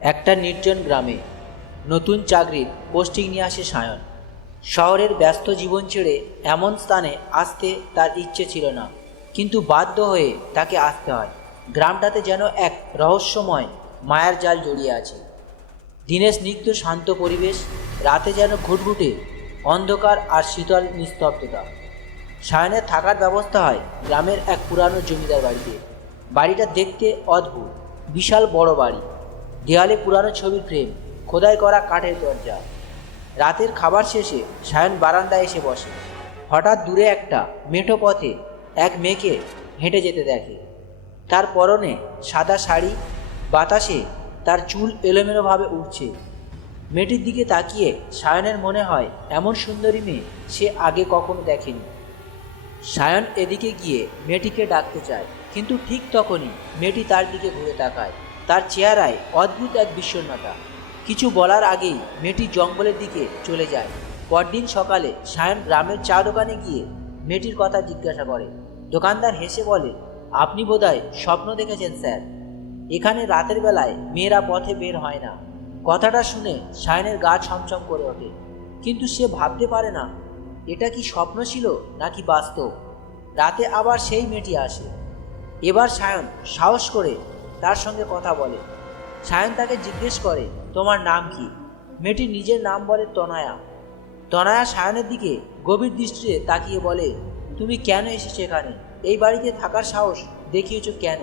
একটা নির্জন গ্রামে নতুন চাকরির পোস্টিং নিয়ে আসে সায়ন। শহরের ব্যস্ত জীবন ছেড়ে এমন স্থানে আসতে তার ইচ্ছে ছিল না, কিন্তু বাধ্য হয়ে তাকে আসতে হয়। গ্রামটাতে যেন এক রহস্যময় মায়ার জাল জড়িয়ে আছে। দিনে স্নিগ্ধ শান্ত পরিবেশ, রাতে যেন ঘুটঘুটে অন্ধকার আর শীতল নিস্তব্ধতা। সায়নের থাকার ব্যবস্থা হয় গ্রামের এক পুরানো জমিদার বাড়িতে। বাড়িটা দেখতে অদ্ভুত, বিশাল বড় বাড়ি, দেয়ালে পুরানো ছবির ফ্রেম, খোদাই করা কাঠের দরজা। রাতের খাবার শেষে সায়ন বারান্দায় এসে বসে। হঠাৎ দূরে একটা মেঠো পথে এক মেয়েকে হেঁটে যেতে দেখে। তার পরনে সাদা শাড়ি, বাতাসে তার চুল এলোমেলোভাবে উঠছে। মেয়েটির দিকে তাকিয়ে সায়নের মনে হয় এমন সুন্দরী মেয়ে সে আগে কখনো দেখেনি। সায়ন এদিকে গিয়ে মেয়েটিকে ডাকতে চায়, কিন্তু ঠিক তখনই মেয়েটি তার দিকে ঘুরে তাকায়। তার চেহারায় অদ্ভুত এক বিষণ্ণতা। কিছু বলার আগেই মেয়েটি জঙ্গলের দিকে চলে যায়। পরদিন সকালে সায়ন গ্রামের চা দোকানে গিয়ে মেয়েটির কথা জিজ্ঞাসা করে। দোকানদার হেসে বলে, আপনি বোধহয় স্বপ্ন দেখেছেন স্যার। এখানে রাতের বেলায় মেয়েরা পথে বের হয় না। কথাটা শুনে সায়নের গা ছমছম করে ওঠে, কিন্তু সে ভাবতে পারে না এটা কি স্বপ্ন ছিল নাকি বাস্তব। রাতে আবার সেই মেয়েটি আসে। এবার সায়ন সাহস করে তার সঙ্গে কথা বলে। সায়ন তাকে জিজ্ঞেস করে, তোমার নাম কি? মেয়েটি নিজের নাম বলে তনয়া। তনয়া সায়নের দিকে গভীর দৃষ্টিতে তাকিয়ে বলে, তুমি কেন এসেছো এখানে? এই বাড়িতে থাকার সাহস দেখিয়েছ কেন?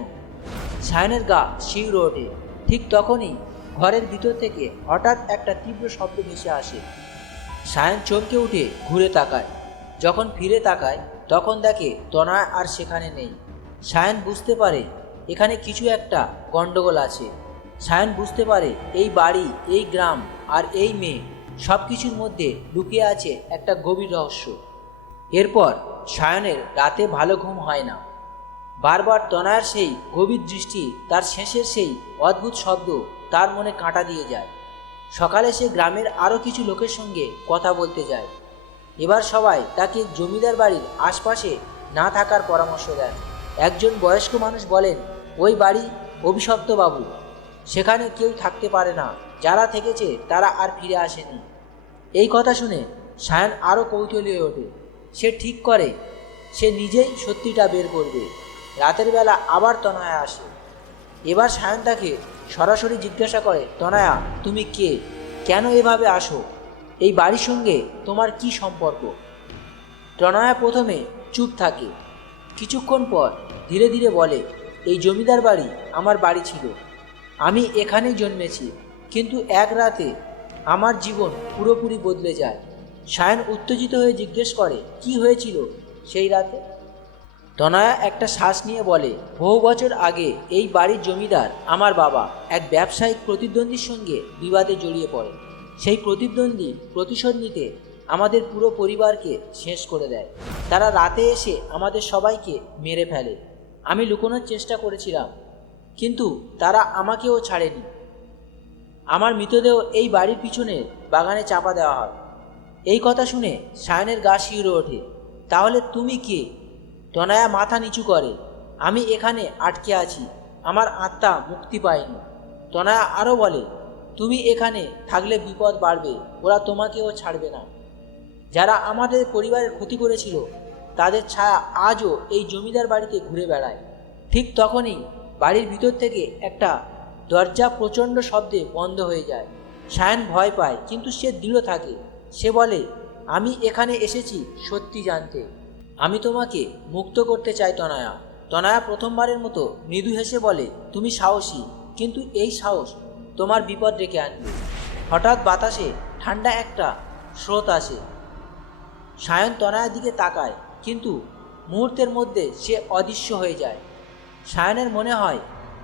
সায়নের গা শিউরে ওঠে। ঠিক তখনই ঘরের ভিতর থেকে হঠাৎ একটা তীব্র শব্দ ভেসে আসে। সায়ন চমকে উঠে ঘুরে তাকায়। যখন ফিরে তাকায় তখন দেখে তনয়া আর সেখানে নেই। সায়ন বুঝতে পারে এখানে কিছু একটা গন্ডগোল আছে। সায়ন বুঝতে পারে এই বাড়ি, এই গ্রাম আর এই মেয়ে সব কিছুর মধ্যে লুকিয়ে আছে একটা গভীর রহস্য। এরপর সায়নের রাতে ভালো ঘুম হয় না। বারবার তনয়ার সেই গভীর দৃষ্টি, তার শেষের সেই অদ্ভুত শব্দ তার মনে কাঁটা দিয়ে যায়। সকালে সে গ্রামের আরও কিছু লোকের সঙ্গে কথা বলতে যায়। এবার সবাই তাকে জমিদার বাড়ির আশপাশে না থাকার পরামর্শ দেন। একজন বয়স্ক মানুষ বলেন, ওই বাড়ি অভিশপ্ত বাবু, সেখানে কেউ থাকতে পারে না, যারা থেকেছে তারা আর ফিরে আসেনি। এই কথা শুনে সায়ন আরও কৌতূহলী হয়ে ওঠে। সে ঠিক করে সে নিজেই সত্যিটা বের করবে। রাতের বেলা আবার তনয়া আসে। এবার সায়ন তাকে সরাসরি জিজ্ঞাসা করে, তনয়া তুমি কে? কেন এভাবে আসো? এই বাড়ির সঙ্গে তোমার কি সম্পর্ক? তনয়া প্রথমে চুপ থাকে, কিছুক্ষণ পর ধীরে ধীরে বলে, এই জমিদার বাড়ি আমার বাড়ি ছিল। আমি এখানেই জন্মেছি, কিন্তু এক রাতে আমার জীবন পুরোপুরি বদলে যায়। সায়ন উত্তেজিত হয়ে জিজ্ঞেস করে, কি হয়েছিল সেই রাতে? তনয়া একটা শ্বাস নিয়ে বলে, বহু বছর আগে এই বাড়ির জমিদার আমার বাবা এক ব্যবসায়িক প্রতিদ্বন্দ্বীর সঙ্গে বিবাদে জড়িয়ে পড়ে। সেই প্রতিদ্বন্দ্বী প্রতিশোধ নিতে আমাদের পুরো পরিবারকে শেষ করে দেয়। তারা রাতে এসে আমাদের সবাইকে মেরে ফেলে। আমি লুকোনোর চেষ্টা করেছিলাম, কিন্তু তারা আমাকেও ছাড়েনি। আমার মৃতদেহ এই বাড়ির পিছনের বাগানে চাপা দেওয়া হয়। এই কথা শুনে সায়নের গা শিউরে ওঠে। তাহলে তুমি কে? তনয়া মাথা নিচু করে, আমি এখানে আটকে আছি, আমার আত্মা মুক্তি পায়নি। তনয়া আরও বলে, তুমি এখানে থাকলে বিপদ বাড়বে, ওরা তোমাকেও ছাড়বে না। যারা আমাদের পরিবারের ক্ষতি করেছিল তাদের ছায়া আজও এই জমিদার বাড়িতে ঘুরে বেড়ায়। ঠিক তখনই বাড়ির ভিতর থেকে একটা দরজা প্রচণ্ড শব্দে বন্ধ হয়ে যায়। সায়ন ভয় পায়, কিন্তু সে দৃঢ় থাকে। সে বলে, আমি এখানে এসেছি সত্যি জানতে। আমি তোমাকে মুক্ত করতে চাই তনয়া। তনয়া প্রথমবারের মতো মৃদু হেসে বলে, তুমি সাহসী, কিন্তু এই সাহস তোমার বিপদ ডেকে আনবে। হঠাৎ বাতাসে ঠান্ডা একটা স্রোত আসে। সায়ন তনয়ার দিকে তাকায়, কিন্তু মুহূর্তের মধ্যে সে অদৃশ্য হয়ে যায়। সায়নের মনে হয়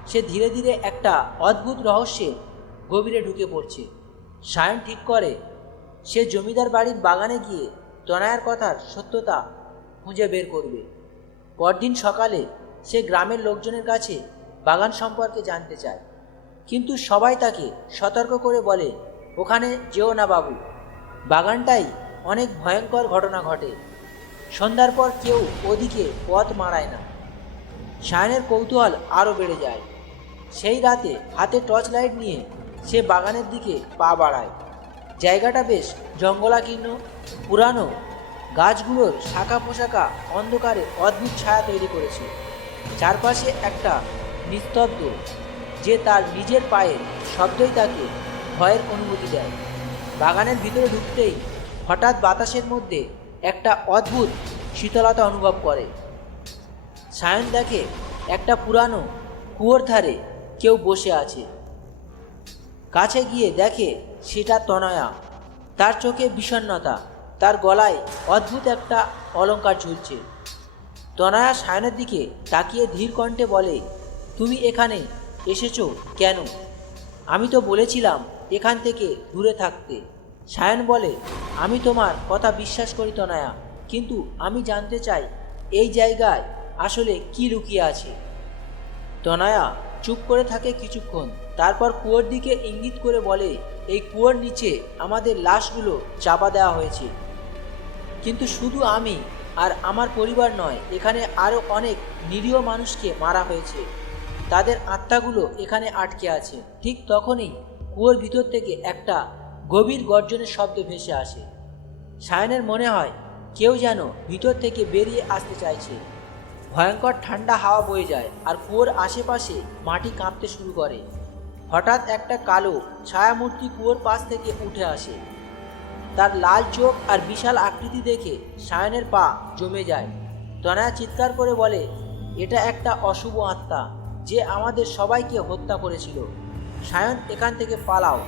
সে ধীরে ধীরে একটা অদ্ভুত রহস্যের গভীরে ঢুকে পড়ছে। সায়ন ঠিক করে সে জমিদার বাড়ির বাগানে গিয়ে তনয়ার কথার সত্যতা খুঁজে বের করবে। পরদিন সকালে সে গ্রামের লোকজনের কাছে বাগান সম্পর্কে জানতে চায়, কিন্তু সবাই তাকে সতর্ক করে বলে, ওখানে যেও না বাবু, বাগানটাই অনেক ভয়ঙ্কর ঘটনা ঘটে। সন্ধ্যার পর কেউ ওদিকে পথ মারায় না। সায়নের কৌতূহল আরও বেড়ে যায়। সেই রাতে হাতে টর্চ লাইট নিয়ে সে বাগানের দিকে পা বাড়ায়। জায়গাটা বেশ জঙ্গলাকীর্ণ, পুরানো গাছগুলোর শাখা পোশাকা অন্ধকারে অদ্ভুত ছায়া তৈরি করেছে। চারপাশে একটা নিস্তব্ধ, যে তার নিজের পায়ের শব্দই তাকে ভয়ের অনুভূতি দেয়। বাগানের ভিতরে ঢুকতেই হঠাৎ বাতাসের মধ্যে একটা অদ্ভুত শীতলতা অনুভব করে। সায়ন দেখে একটা পুরানো কুয়োর ধারে কেউ বসে আছে। কাছে গিয়ে দেখে সেটা তনয়া। তার চোখে বিষণ্ণতা, তার গলায় অদ্ভুত একটা অলংকার ঝুলছে। তনয়া সায়নের দিকে তাকিয়ে ধীর কণ্ঠে বলে, তুমি এখানে এসেছো কেন? আমি তো বলেছিলাম এখান থেকে দূরে থাকতে। সায়ন বলে, আমি তোমার কথা বিশ্বাস করি তনয়া, কিন্তু আমি জানতে চাই এই জায়গায় আসলে কি লুকিয়ে আছে। তনয়া চুপ করে থাকে কিছুক্ষণ, তারপর কুয়োর দিকে ইঙ্গিত করে বলে, এই কুয়োর নিচে আমাদের লাশগুলো চাপা দেওয়া হয়েছে। কিন্তু শুধু আমি আর আমার পরিবার নয়, এখানে আরও অনেক নিরীহ মানুষকে মারা হয়েছে। তাদের আত্মাগুলো এখানে আটকে আছে। ঠিক তখনই কুয়োর ভিতর থেকে একটা গভীর গর্জনের শব্দ ভেসে আসে। সায়নের মনে হয় কেউ যেন ভিতর থেকে বেরিয়ে আসতে চাইছে। ভয়ঙ্কর ঠান্ডা হাওয়া বয়ে যায় আর কুয়োর আশেপাশে মাটি কাঁপতে শুরু করে। হঠাৎ একটা কালো ছায়ামূর্তি কুয়োর পাশ থেকে উঠে আসে। তার লাল চোখ আর বিশাল আকৃতি দেখে সায়নের পা জমে যায়। তনয়া চিৎকার করে বলে, এটা একটা অশুভ আত্মা যে আমাদের সবাইকে হত্যা করেছিল। সায়ন, এখান থেকে পালাও।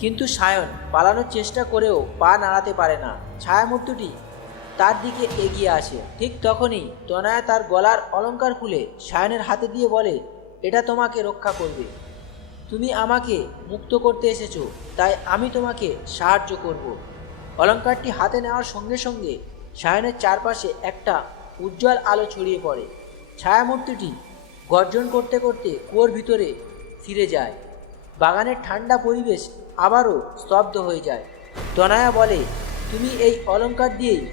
কিন্তু সায়ন পালানোর চেষ্টা করেও পা নাড়াতে পারে না। ছায়ামূর্তিটি তার দিকে এগিয়ে আসে। ঠিক তখনই তনয়া তার গলার অলংকার খুলে সায়নের হাতে দিয়ে বলে, এটা তোমাকে রক্ষা করবে। তুমি আমাকে মুক্ত করতে এসেছো, তাই আমি তোমাকে সাহায্য করব। অলংকারটি হাতে নেওয়ার সঙ্গে সঙ্গে সায়নের চারপাশে একটা উজ্জ্বল আলো ছড়িয়ে পড়ে। ছায়ামূর্তিটি গর্জন করতে করতে কুয়োর ভিতরে ফিরে যায়। বাগানের ঠান্ডা পরিবেশ আবারও স্তব্ধ হয়ে যায়। তনয়া বলে, তুমি এই অলংকার দিয়েই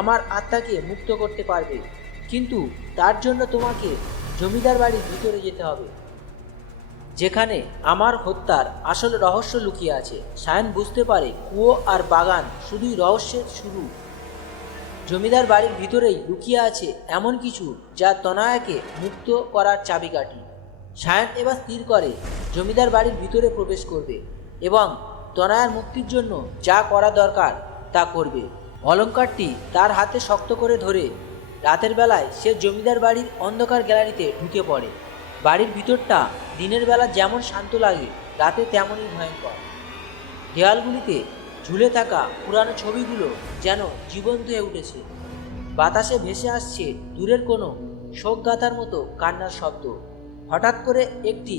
আমার আত্মাকে মুক্ত করতে পারবে, কিন্তু তার জন্য তোমাকে জমিদার বাড়ির ভিতরে যেতে হবে, যেখানে আমার হত্যার আসল রহস্য লুকিয়ে আছে। সায়ন বুঝতে পারে কুয়ো আর বাগান শুধুই রহস্যের শুরু। জমিদার বাড়ির ভিতরেই লুকিয়ে আছে এমন কিছু যা তনয়াকে মুক্ত করার চাবিকাঠি। সায়ন এবার স্থির করে জমিদার বাড়ির ভিতরে প্রবেশ করবে এবং তনয়ার মুক্তির জন্য যা করা দরকার তা করবে। অলংকারটি তার হাতে শক্ত করে ধরে রাতের বেলায় সে জমিদার বাড়ির অন্ধকার গ্যালারিতে ঢুকে পড়ে। বাড়ির ভিতরটা দিনের বেলা যেমন শান্ত লাগে, রাতে তেমনই ভয়ঙ্কর। দেয়ালগুলিতে ঝুলে থাকা পুরানো ছবিগুলো যেন জীবন্ত হয়ে উঠেছে। বাতাসে ভেসে আসছে দূরের কোনো শোকগাথার মতো কান্নার শব্দ। হঠাৎ করে একটি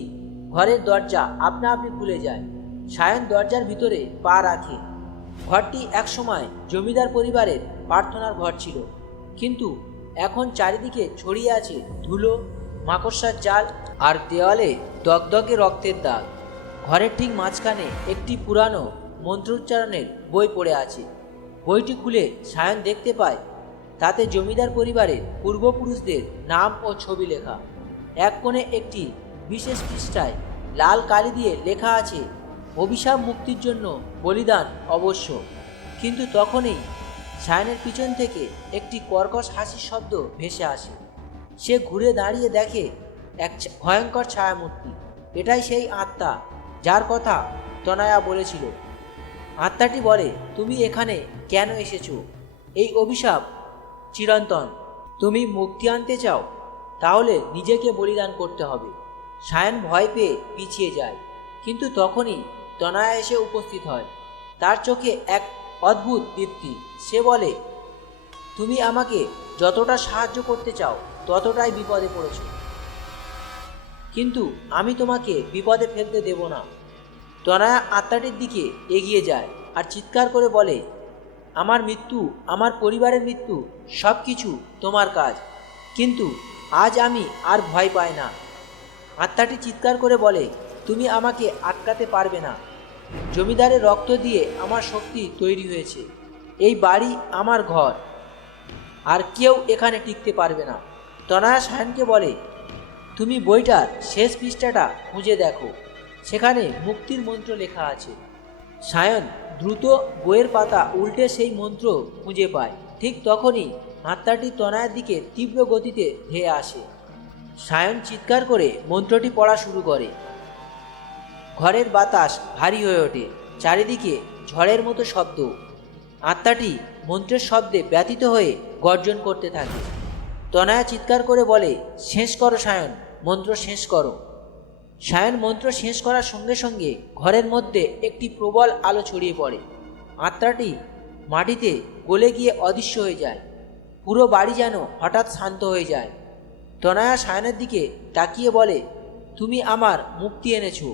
ঘরের দরজা আপনা আপনি খুলে যায়। সায়ন দরজার ভিতরে পা রাখে। ঘরটি একসময় জমিদার পরিবারের প্রার্থনার ঘর ছিল, কিন্তু এখন চারিদিকে ছড়িয়ে আছে ধুলো, মাকড়সার জাল আর দেওয়ালে দগদগে রক্তের দাগ। ঘরের ঠিক মাঝখানে একটি পুরানো মন্ত্রোচ্চারণের বই পড়ে আছে। বইটি খুলে সায়ন দেখতে পায় তাতে জমিদার পরিবারের পূর্বপুরুষদের নাম ও ছবি লেখা। এক কোণে একটি বিশেষ পৃষ্ঠায় লাল কালি দিয়ে লেখা আছে, অভিশাপ মুক্তির জন্য বলিদান অবশ্য। কিন্তু তখনই সায়নের পিছন থেকে একটি কর্কশ হাসির শব্দ ভেসে আসে। সে ঘুরে দাঁড়িয়ে দেখে এক ভয়ঙ্কর ছায়ামূর্তি। এটাই সেই আত্মা যার কথা তনয়া বলেছিল। আত্মাটি বলে, তুমি এখানে কেন এসেছো? এই অভিশাপ চিরন্তন। তুমি মুক্তি আনতে চাও? তাহলে নিজেকে বলিদান করতে হবে। সায়ন ভয় পেয়ে পিছিয়ে যায়, কিন্তু তখনই তনয়া এসে উপস্থিত হয়। তার চোখে এক অদ্ভুত দীপ্তি। সে বলে, তুমি আমাকে যতটা সাহায্য করতে চাও ততটাই বিপদে পড়েছ, কিন্তু আমি তোমাকে বিপদে ফেলতে দেব না। তনয়া আত্মাটির দিকে এগিয়ে যায় আর চিৎকার করে বলে, আমার মৃত্যু, আমার পরিবারের মৃত্যু, সব কিছু তোমার কাজ, কিন্তু আজ আমি আর ভয় পাই না। আত্মাটি চিৎকার করে বলে, তুমি আমাকে আটকাতে পারবে না। জমিদারের রক্ত দিয়ে আমার শক্তি তৈরি হয়েছে। এই বাড়ি আমার ঘর, আর কেউ এখানে টিকতে পারবে না। তনয়া সায়নকে বলে, তুমি বইটার শেষ পৃষ্ঠাটা খুঁজে দেখো। সেখানে মুক্তির মন্ত্র লেখা আছে। সায়ন দ্রুত বইয়ের পাতা উল্টে সেই মন্ত্র খুঁজে পায়। ঠিক তখনই আত্মাটি তনয়ার দিকে তীব্র গতিতে ধেয়ে আসে। সায়ন চিৎকার করে মন্ত্রটি পড়া শুরু করে। ঘরের বাতাস ভারী হয়ে ওঠে, চারিদিকে ঝড়ের মতো শব্দ। আত্মাটি মন্ত্রের শব্দে ব্যথিত হয়ে গর্জন করতে থাকে। তনয়া চিৎকার করে বলে, শেষ করো সায়ন, মন্ত্র শেষ করো। সায়ন মন্ত্র শেষ করার সঙ্গে সঙ্গে ঘরের মধ্যে একটি প্রবল আলো ছড়িয়ে পড়ে। আত্মাটি মাটিতে গলে গিয়ে অদৃশ্য হয়ে যায়। পুরো বাড়ি যেন হঠাৎ শান্ত হয়ে যায়। তনয়া সায়নের দিকে তাকিয়ে বলে, তুমি আমার মুক্তি এনেছো,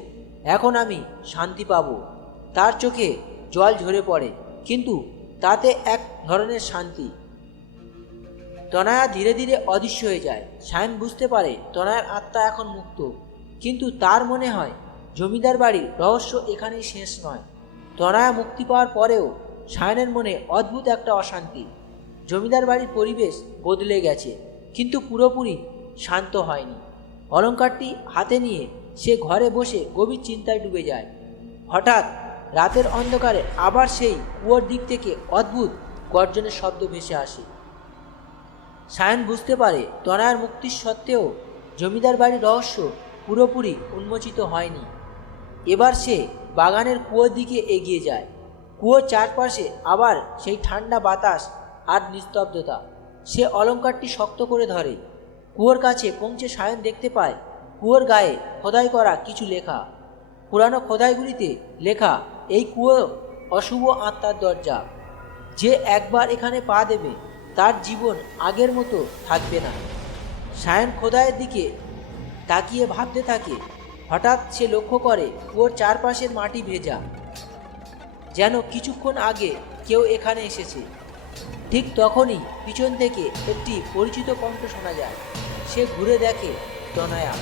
এখন আমি শান্তি পাব। তার চোখে জল ঝরে পড়ে, কিন্তু তাতে এক ধরনের শান্তি। তনয়া ধীরে ধীরে অদৃশ্য হয়ে যায়। সায়ন বুঝতে পারে তনয়ার আত্মা এখন মুক্ত, কিন্তু তার মনে হয় জমিদার বাড়ির রহস্য এখানেই শেষ নয়। তনয়া মুক্তি পাওয়ার পরেও সায়নের মনে অদ্ভুত একটা অশান্তি। জমিদার বাড়ির পরিবেশ বদলে গেছে, কিন্তু পুরোপুরি শান্ত হয়নি। অলংকারটি হাতে নিয়ে সে ঘরে বসে গভীর চিন্তায় ডুবে যায়। হঠাৎ রাতের অন্ধকারে আবার সেই কুয়োর দিক থেকে অদ্ভুত গর্জনের শব্দ ভেসে আসে। সায়ন বুঝতে পারে তনয়ার মুক্তির সত্ত্বেও জমিদার বাড়ির রহস্য পুরোপুরি উন্মোচিত হয়নি। এবার সে বাগানের কুয়োর দিকে এগিয়ে যায়। কুয়োর চারপাশে আবার সেই ঠান্ডা বাতাস আর নিস্তব্ধতা। সে অলংকারটি শক্ত করে ধরে। কুয়োর কাছে পৌঁছে সায়ন দেখতে পায় কুয়োর গায়ে খোদাই করা কিছু লেখা। পুরানো খোদাইগুলিতে লেখা, এই কুয়ো অশুভ আত্মার দরজা। যে একবার এখানে পা দেবে তার জীবন আগের মতো থাকবে না। সায়ন খোদাইয়ের দিকে তাকিয়ে ভাবতে থাকে। হঠাৎ সে লক্ষ্য করে কুয়োর চারপাশের মাটি ভেজা, যেন কিছুক্ষণ আগে কেউ এখানে এসেছে। ঠিক তখনই পিছন থেকে একটি পরিচিত কণ্ঠ শোনা যায়। সে ঘুরে দেখে তনয়া,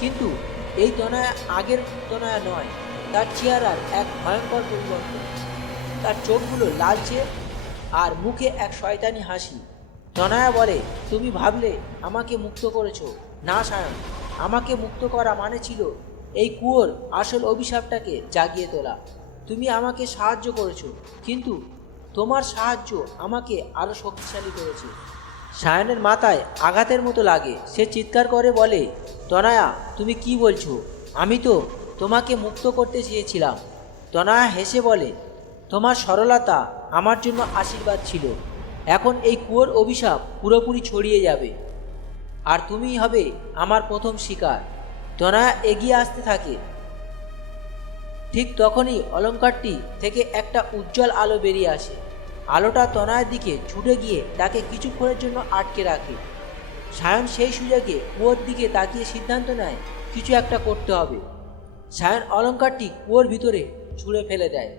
কিন্তু এই তনয়া আগের তনয়া নয়। তার চেহারার এক ভয়ঙ্কর পরিবর্তন। তার চোখগুলো লালচে আর মুখে এক শয়তানি হাসি। তনয়া বলে, তুমি ভাবলে আমাকে মুক্ত করেছো? না সায়ন, আমাকে মুক্ত করা মানে ছিল এই কুয়োর আসল অভিশাপটাকে জাগিয়ে তোলা। তুমি আমাকে সাহায্য করেছো, কিন্তু তোমার সাহায্য আমাকে আরও শক্তিশালী করেছে। সায়নের মাথায় আঘাতের মতো লাগে। সে চিৎকার করে বলে, তনয়া, তুমি কি বলছো? আমি তো তোমাকে মুক্ত করতে চেয়েছিলাম। তনয়া হেসে বলে, তোমার সরলতা আমার জন্য আশীর্বাদ ছিল। এখন এই কুয়োর অভিশাপ পুরোপুরি ছড়িয়ে যাবে, আর তুমিই হবে আমার প্রথম শিকার। তনয়া এগিয়ে আসতে থাকে। ঠিক তখনই অলংকারটি থেকে একটা উজ্জ্বল আলো বেরিয়ে আসে। আলোটা তনয়ার দিকে ছুটে গিয়ে তাকে কিছুক্ষণের জন্য আটকে রাখে। সায়ন সেই সুযোগে কুয়োর দিকে তাকিয়ে সিদ্ধান্ত নেয় কিছু একটা করতে হবে। সায়ন অলংকারটি কুয়োর ভিতরে ছুঁড়ে ফেলে দেয়।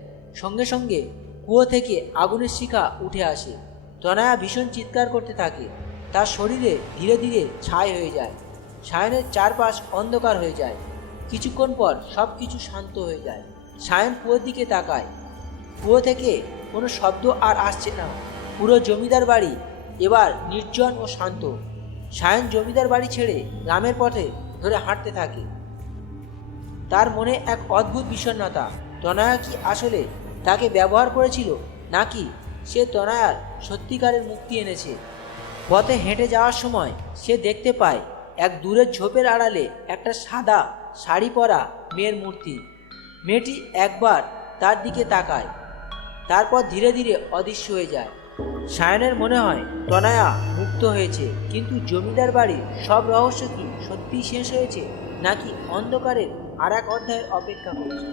সঙ্গে সঙ্গে কুয়ো থেকে আগুনের শিখা উঠে আসে। তনয়া ভীষণ চিৎকার করতে থাকে। তার শরীরে ধীরে ধীরে ছাই হয়ে যায়। সায়নের চারপাশ অন্ধকার হয়ে যায়। কিছুক্ষণ পর সব কিছু শান্ত হয়ে যায়। সায়ন কুয়োর দিকে তাকায়। কুয়ো থেকে কোনো শব্দ আর আসছে না। পুরো জমিদার বাড়ি এবার নির্জন ও শান্ত। সায়ন জমিদার বাড়ি ছেড়ে গ্রামের পথে ধরে হাঁটতে থাকে। তার মনে এক অদ্ভুত বিষণ্ণতা। তনয়া কি আসলে তাকে ব্যবহার করেছিল, নাকি সে তনয়ার সত্যিকারের মুক্তি এনেছে? পথে হেঁটে যাওয়ার সময় সে দেখতে পায় এক দূরের ঝোপের আড়ালে একটা সাদা শাড়ি পরা মেয়ের মূর্তি। মেয়েটি একবার তার দিকে তাকায়, তারপর ধীরে ধীরে অদৃশ্য হয়ে যায়। সায়নের মনে হয় তনয়া মুক্ত হয়েছে, কিন্তু জমিদার বাড়ির সব রহস্য কি সত্যিই শেষ হয়েছে, নাকি অন্ধকারের আর এক অধ্যায়ের অপেক্ষা করছে?